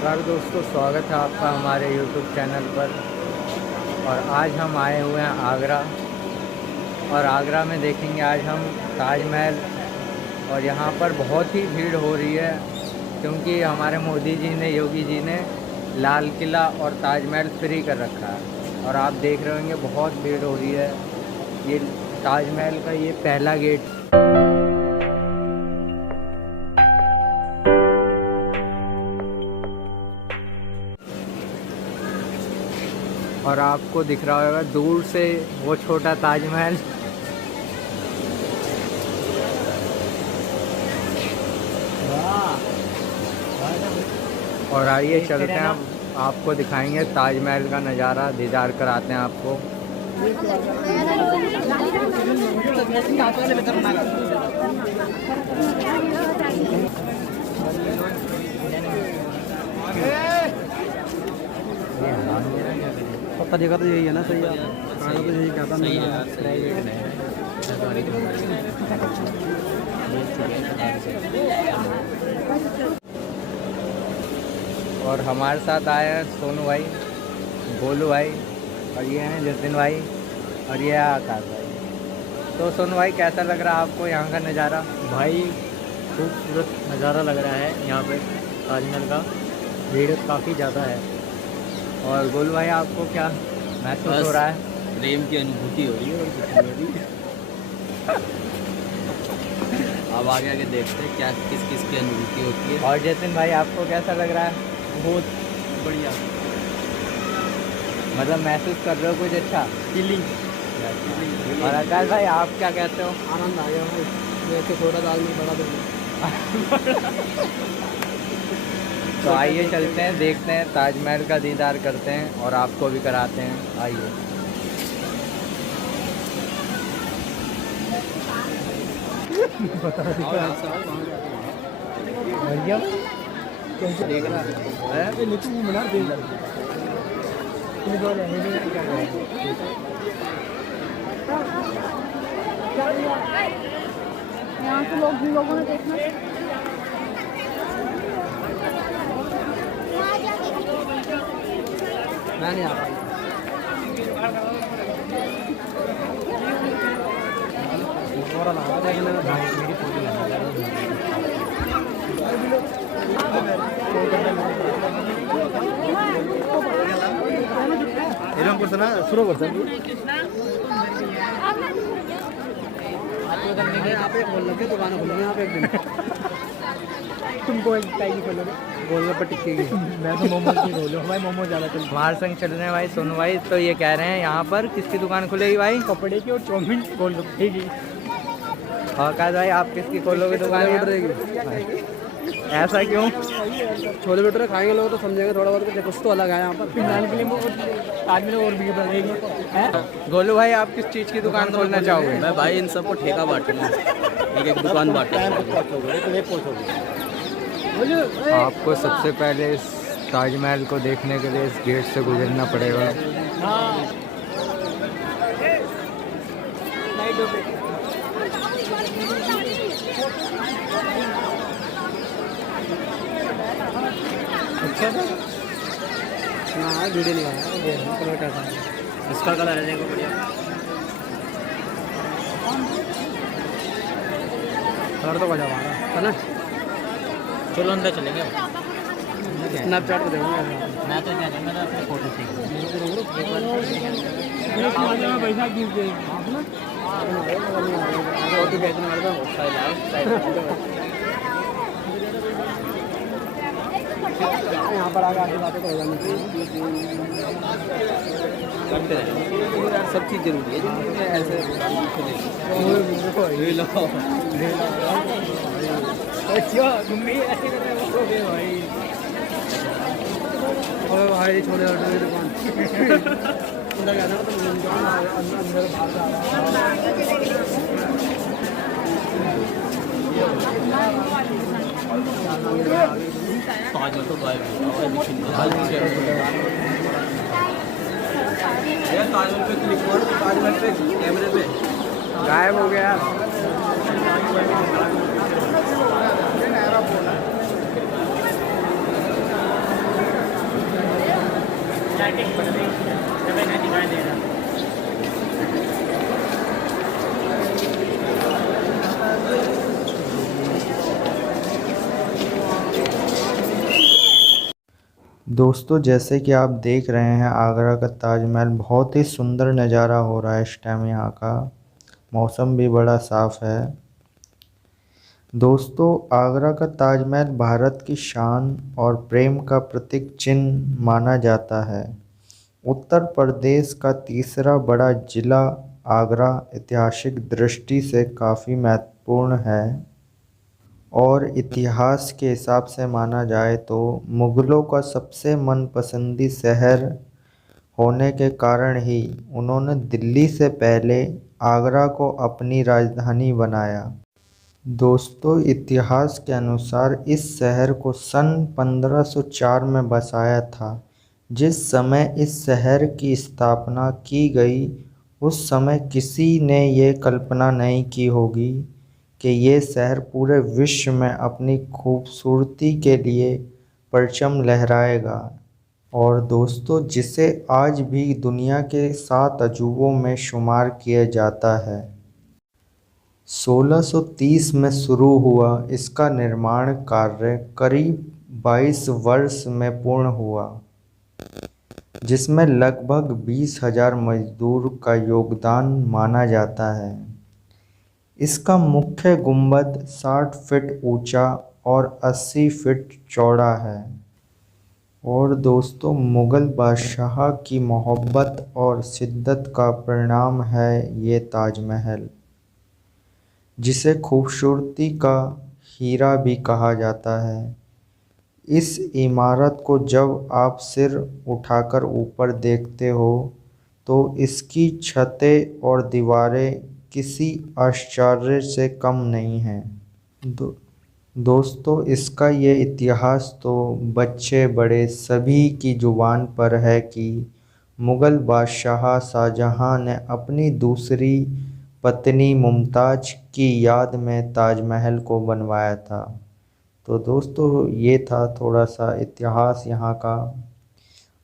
नमस्कार दोस्तों, स्वागत है आपका हमारे YouTube चैनल पर। और आज हम आए हुए हैं आगरा, और आगरा में देखेंगे आज हम ताजमहल। और यहाँ पर बहुत ही भीड़ हो रही है क्योंकि हमारे मोदी जी ने, योगी जी ने लाल किला और ताजमहल फ्री कर रखा है। और आप देख रहे होंगे बहुत भीड़ हो रही है। ये ताजमहल का ये पहला गेट। और आपको दिख रहा होगा दूर से वो छोटा ताजमहल। और आइए चलते हैं, आपको दिखाएंगे ताजमहल का नज़ारा, दीदार कराते हैं आपको। पता जगह तो यही है ना, सही है। खाना तो यही कहता नहीं है, प्राइवेट नहीं है। और हमारे साथ आए हैं सोनू भाई, गोलू भाई, और ये हैं जतिन भाई, और ये है आकाश भाई। तो सोनू भाई, कैसा लग रहा है आपको यहाँ का नज़ारा? भाई खूबसूरत नज़ारा लग रहा है यहाँ पे ताजमहल का। भीड़ काफ़ी ज़्यादा है। और गोलू भाई, आपको क्या महसूस हो रहा है? प्रेम की अनुभूति हो रही है और कुछ नहीं हो रही। अब आगे आगे देखते हैं क्या किस किस की अनुभूति होती है। और जतिन भाई, आपको कैसा लग रहा है? बहुत बढ़िया मतलब महसूस कर रहे हो कुछ अच्छा? फीलिंग। और आकाश भाई, आप क्या कहते हो? आनंद आ गया भाई। मैं तो छोटा ताजमहल बड़ा दूँगा। तो आइए चलते हैं, देखते हैं, ताजमहल का दीदार करते हैं और आपको भी कराते हैं। आइए। देख रहा है नीचे मीनार देख रहा यहाँ के लोगों ने देखना। मैं नहीं आ रहा। शुरू कर दुकान खोलेंगे यहाँ पे एक दिन। तुमको एक टाइम खोलोगे, गोलगप्पे टिक्की की। मैं तो मोमोज की खोलूँ भाई, मोमोज ज़्यादा चल। हमारे संग चल रहे हैं भाई सोनू भाई। तो ये कह रहे हैं यहाँ पर किसकी दुकान खुलेगी भाई? कपड़े की और चाउमीन गोलगप्पे की। और आकाश भाई, आप किसकी खोलोगे दुकान? ऐसा क्यों? छोले भटूरे खाएंगे लोग तो समझेंगे थोड़ा बहुत कुछ तो अलग है यहाँ पर। फिलहाल के लिए आदमी और भी बढ़ेगी। गोलू भाई, आप किस चीज़ की दुकान खोलना चाहोगे? मैं भाई इन सबको ठेका बांटूंगा, एक एक दुकान बांटूंगा। आपको सबसे पहले इस ताजमहल को देखने के लिए इस गेट से गुजरना पड़ेगा। अच्छा हाँ, वीडियो नहीं आया। इसका कलर है, देखो बढ़िया कलर तो बजा रहा है ना। चलो अंदर चलेंगे। स्नैपचैट पे देखूंगा मैं तो क्या, मैं तो अपनी फोटो पैसा गिर गए फोटो भेजने वाले यहाँ पर आगे बातें तो हो जानी करते हैं। सब चीज़ जरूरी है जिंदगी में। ऐसे तुम भी ऐसे कर रहे हो भाई। और भाई छोले भटूरे की दुकान अंदर गया था तो अंदर बाहर जा रहा ताजमहल तो ताजमहल पे क्लिक करो, ताजमहल पे कैमरे पे गायब हो गया। दोस्तों जैसे कि आप देख रहे हैं आगरा का ताजमहल बहुत ही सुंदर नज़ारा हो रहा है इस टाइम। यहाँ का मौसम भी बड़ा साफ़ है। दोस्तों आगरा का ताजमहल भारत की शान और प्रेम का प्रतीक चिन्ह माना जाता है। उत्तर प्रदेश का तीसरा बड़ा जिला आगरा ऐतिहासिक दृष्टि से काफ़ी महत्वपूर्ण है और इतिहास के हिसाब से माना जाए तो मुग़लों का सबसे मनपसंदी शहर होने के कारण ही उन्होंने दिल्ली से पहले आगरा को अपनी राजधानी बनाया। दोस्तों इतिहास के अनुसार इस शहर को सन 1504 में बसाया था। जिस समय इस शहर की स्थापना की गई उस समय किसी ने ये कल्पना नहीं की होगी कि ये शहर पूरे विश्व में अपनी खूबसूरती के लिए परचम लहराएगा और दोस्तों जिसे आज भी दुनिया के 7 अजूबों में शुमार किया जाता है। 1630 में शुरू हुआ इसका निर्माण कार्य करीब 22 वर्ष में पूर्ण हुआ, जिसमें लगभग 20,000 मजदूर का योगदान माना जाता है। इसका मुख्य गुंबद 60 फीट ऊंचा और 80 फीट चौड़ा है और दोस्तों मुग़ल बादशाह की मोहब्बत और शिद्दत का परिणाम है ये ताजमहल, जिसे खूबसूरती का हीरा भी कहा जाता है। इस इमारत को जब आप सिर उठाकर ऊपर देखते हो तो इसकी छतें और दीवारें किसी आश्चर्य से कम नहीं हैं। दोस्तों इसका ये इतिहास तो बच्चे बड़े सभी की ज़ुबान पर है कि मुग़ल बादशाह शाहजहाँ ने अपनी दूसरी पत्नी मुमताज़ की याद में ताजमहल को बनवाया था। तो दोस्तों ये था थोड़ा सा इतिहास यहाँ का।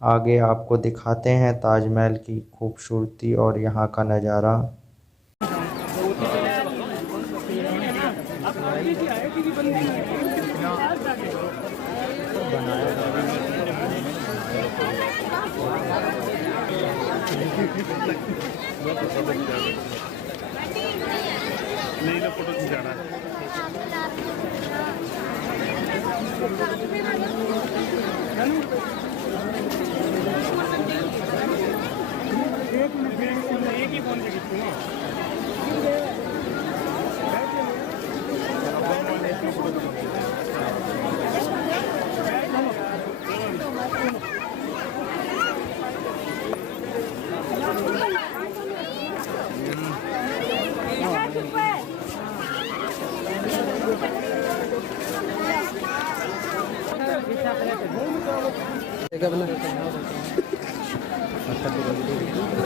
आगे आपको दिखाते हैं ताजमहल की खूबसूरती और यहाँ का नज़ारा। नहीं ना फोटो खिंचा रहा है। एक ही फोन से खींचूंगा।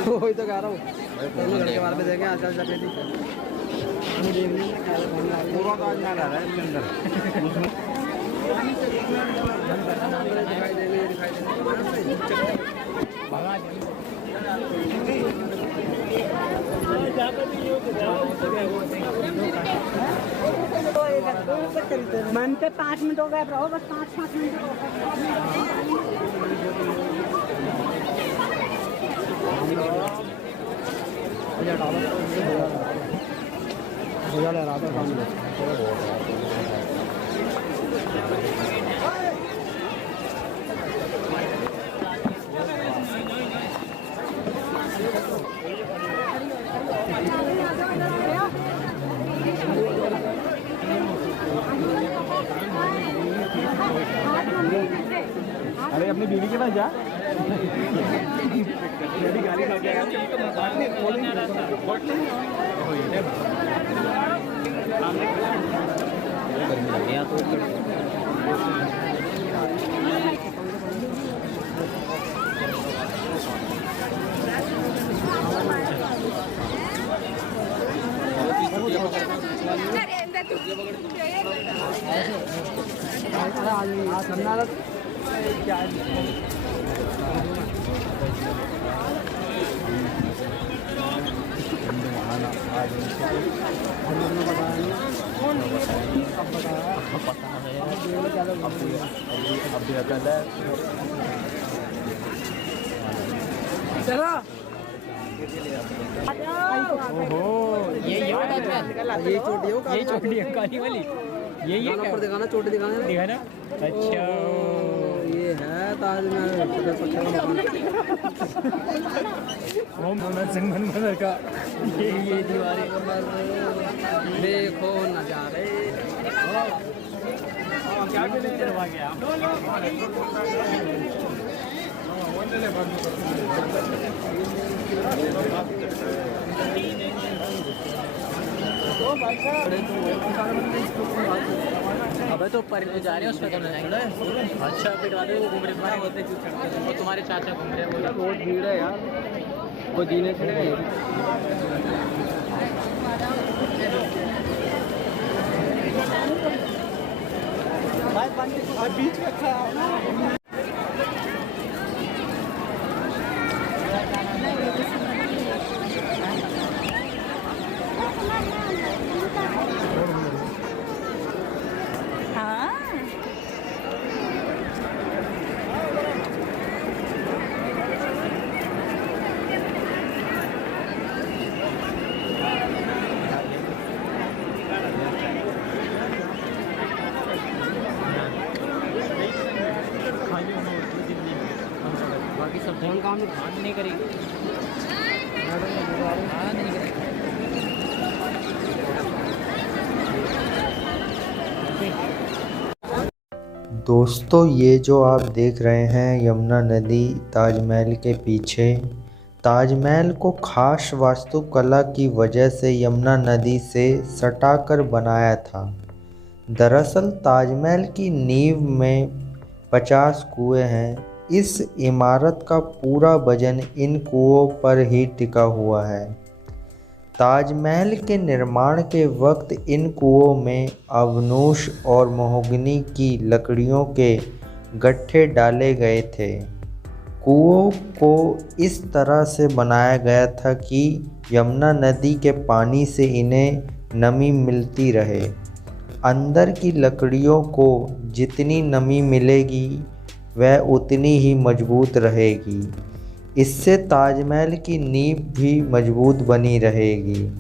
वही तो कह रहा हूँ दोनों घर के बारे में देखें आजकल सफेदी पूरा काज ना रहा है इसके अंदर। बनते 5 मिनट हो गए रहो, बस 5 मिनट हो अरे अपनी बीवी के पास जा गाली खा के चला ये चोटी है काली वाली, ये ऊपर दिखाना, चोटी दिखाना दिखाना। अच्छा ये है ताजमहल मोहम्मद सिंह मनमोहन का ये दीवारें देखो नजारे। अबे तो ऊपर ले जा रहे हैं, उसमें तो जाएंगे। अच्छा पिटवा दो, वो घूम रहे होते वो तुम्हारे चाचा घूम रहे हैं। बहुत भीड़ है यार, वो जीने खड़े बीच में खड़ा बाकी सब फोन काम ध्यान नहीं करेगी। दोस्तों, ये जो आप देख रहे हैं यमुना नदी ताजमहल के पीछे, ताजमहल को खास वास्तुकला की वजह से यमुना नदी से सटाकर बनाया था। दरअसल ताजमहल की नींव में 50 कुएं हैं। इस इमारत का पूरा वजन इन कुओं पर ही टिका हुआ है। ताजमहल के निर्माण के वक्त इन कुओं में अवनुश और महोगनी की लकड़ियों के गट्ठे डाले गए थे। कुओं को इस तरह से बनाया गया था कि यमुना नदी के पानी से इन्हें नमी मिलती रहे। अंदर की लकड़ियों को जितनी नमी मिलेगी वह उतनी ही मजबूत रहेगी। इससे ताजमहल की नींव भी मजबूत बनी रहेगी।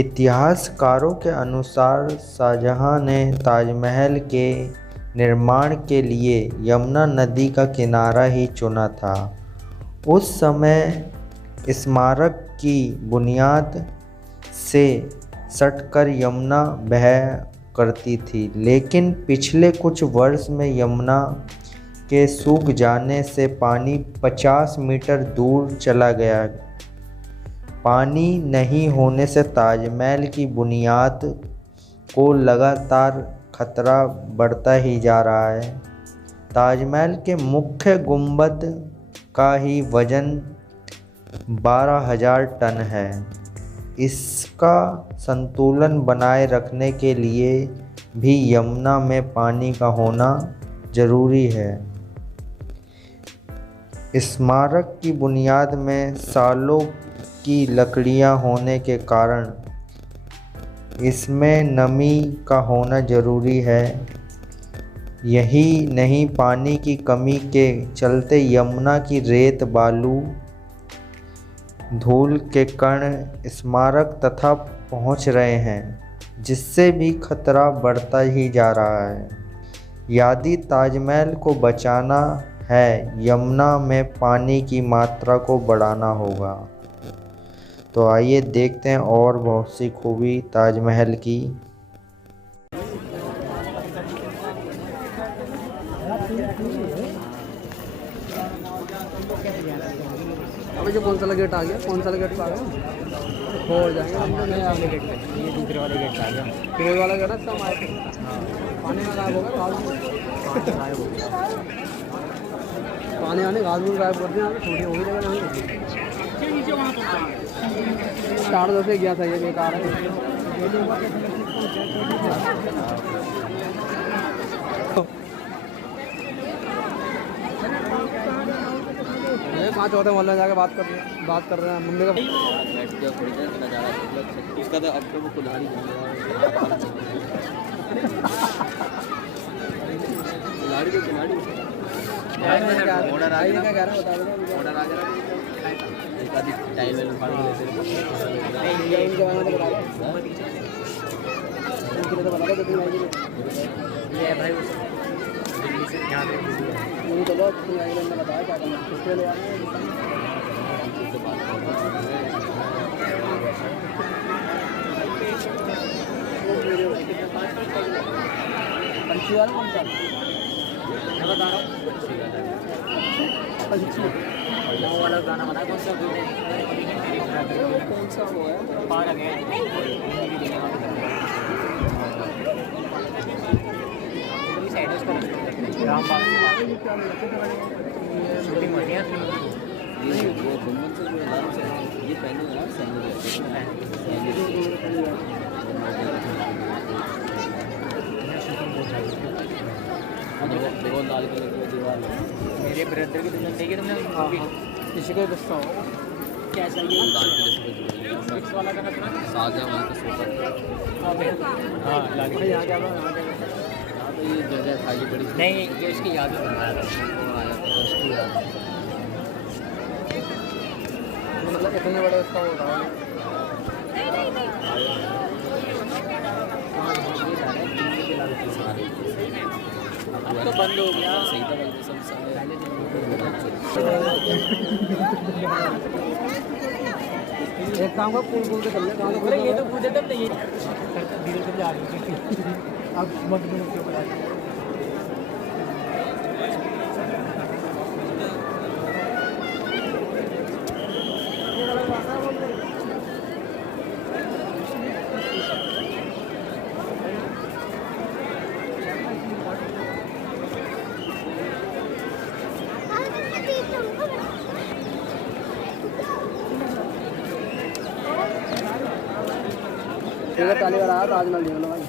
इतिहासकारों के अनुसार शाहजहां ने ताजमहल के निर्माण के लिए यमुना नदी का किनारा ही चुना था। उस समय स्मारक की बुनियाद से सटकर यमुना बह करती थी, लेकिन पिछले कुछ वर्ष में यमुना के सूख जाने से पानी 50 मीटर दूर चला गया। पानी नहीं होने से ताजमहल की बुनियाद को लगातार खतरा बढ़ता ही जा रहा है। ताजमहल के मुख्य गुंबद का ही वजन 12,000 टन है। इसका संतुलन बनाए रखने के लिए भी यमुना में पानी का होना जरूरी है। स्मारक की बुनियाद में सालों की लकड़ियां होने के कारण इसमें नमी का होना ज़रूरी है। यही नहीं, पानी की कमी के चलते यमुना की रेत, बालू, धूल के कण स्मारक तथा पहुंच रहे हैं, जिससे भी खतरा बढ़ता ही जा रहा है। यदि ताजमहल को बचाना है, यमुना में पानी की मात्रा को बढ़ाना होगा। तो आइए देखते हैं और बहुत सी खूबी ताजमहल की। अभी जो कौन सा गेट आ गया, कौन सा गेट आ गया, और जाएंगे हम तो नए वाले गेट पे। ये दूसरे वाले गेट आ गया, फिर वाला गेट है सब आए पानी में गायब होगा, पानी आने घास फूस गायब कर दिया। छोटी हो गई जगह नहीं, स्टार्ट जैसे गया था ये बेकार है। वहाँ चौथे मोहल्ले में जाके बात कर रहे हैं मम्मी का। बैठ गया थोड़ी देर नज़ारा इसका तो अब तो वो कुल्हाड़ी बन गया कुल्हाड़ी तो कुल्हाड़ी ऑर्डर आ गया क्या बता दो ऑर्डर आ गया एक आधी टाइल वाली फाड़ के लेते इनके बारे में तो बता दो ये भाई उस दिल्ली से यहाँ पे नहीं चलो तुम आगे ने बताया क्या करना किसके ले आना है पंछी वाला कौन सा मैं बता रहा हूँ पंछी वो वाला गाना बता कौन सा कौन सा वो है पार आ गया साइड उसका राम बाग शूटिंग होती है ये वो गुम्बद से जो आराम से ये पहले ना सैंडल देखो लाल कलर की दीवार मेरे ब्रदर की तुमने देखी तुमने मूवी किसी को गुस्सा हो क्या चाहिए लाल कलर से मिक्स वाला करना था साथ है वहाँ पे सोता हाँ लाल यहाँ क्या यहाँ तो ये जगह खाली पड़ी नहीं ये इसकी याद में बनाया था आया उसकी याद मतलब इतने बड़े उसका वो था अब तो बंद हो गया सही था बल्कि सब एक काम का पुल पुल के चल रहे अरे ये तो पूछे तब नहीं धीरे से जा रही है अब मत के ऊपर आ पहली बार आया ताजमहल देख लो भाई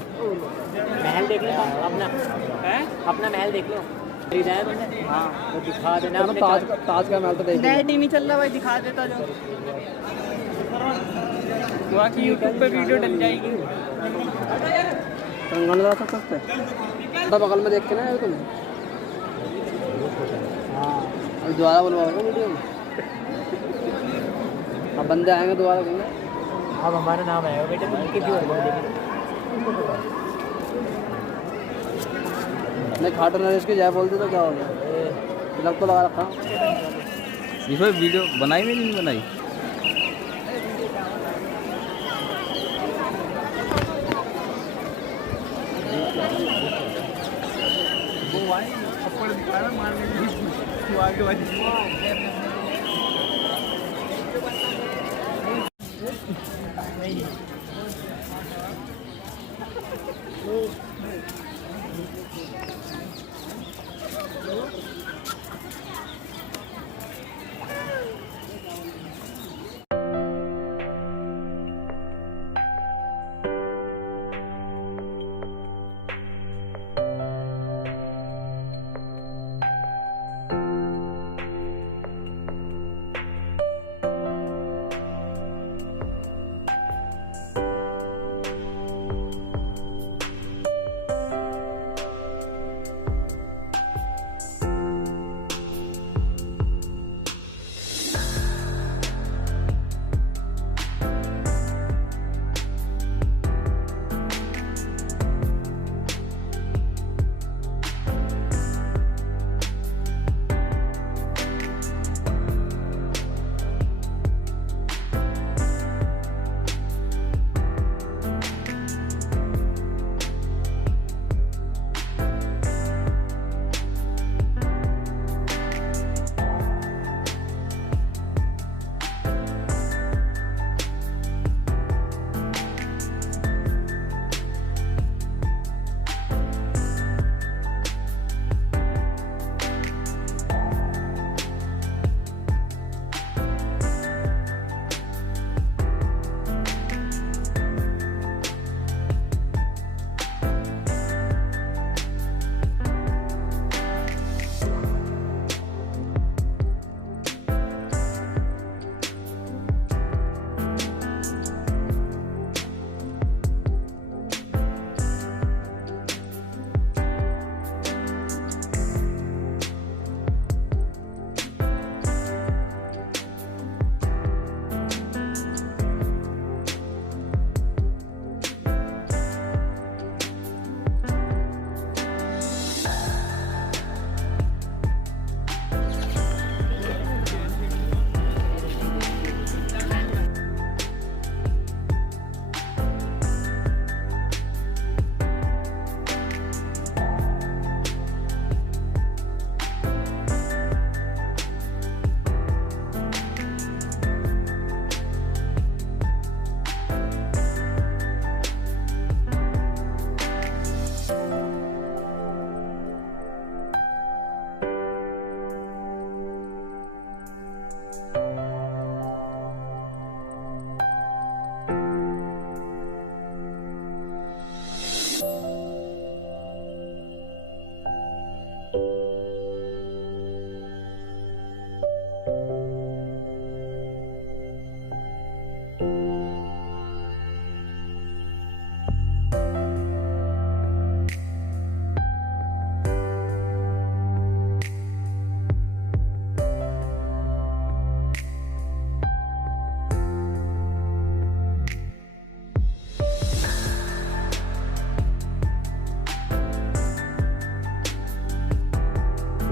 महल देख लो अपना अपना महल देख लो खरीदा है तुमने हाँ वो दिखा देना चलो ताज का महल तो देख नेट ही नहीं चल रहा भाई दिखा देता जो वहाँ की यूट्यूब पे वीडियो डल जाएगी तेलंगाना जा सकते तो बगल में देख के ना तुम हाँ अभी दोबारा बोलवाओगे वीडियो में अब बंदे आएंगे दोबारा कहेंगे अब हमारा नाम आएगा बेटे तुम कितनी बार बोल देंगे नहीं खाटू नरेश की जय बोलते तो क्या हो गया तिलक तो लगा रखा इसमें वीडियो बनाई में नहीं बनाई थप्पड़ दिखा रहा मारने आगे वाली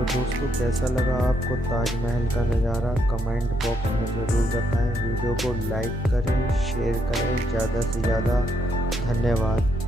दोस्तों कैसा लगा आपको ताजमहल का नज़ारा कमेंट बॉक्स में ज़रूर बताएं। वीडियो को लाइक करें, शेयर करें ज़्यादा से ज़्यादा। धन्यवाद।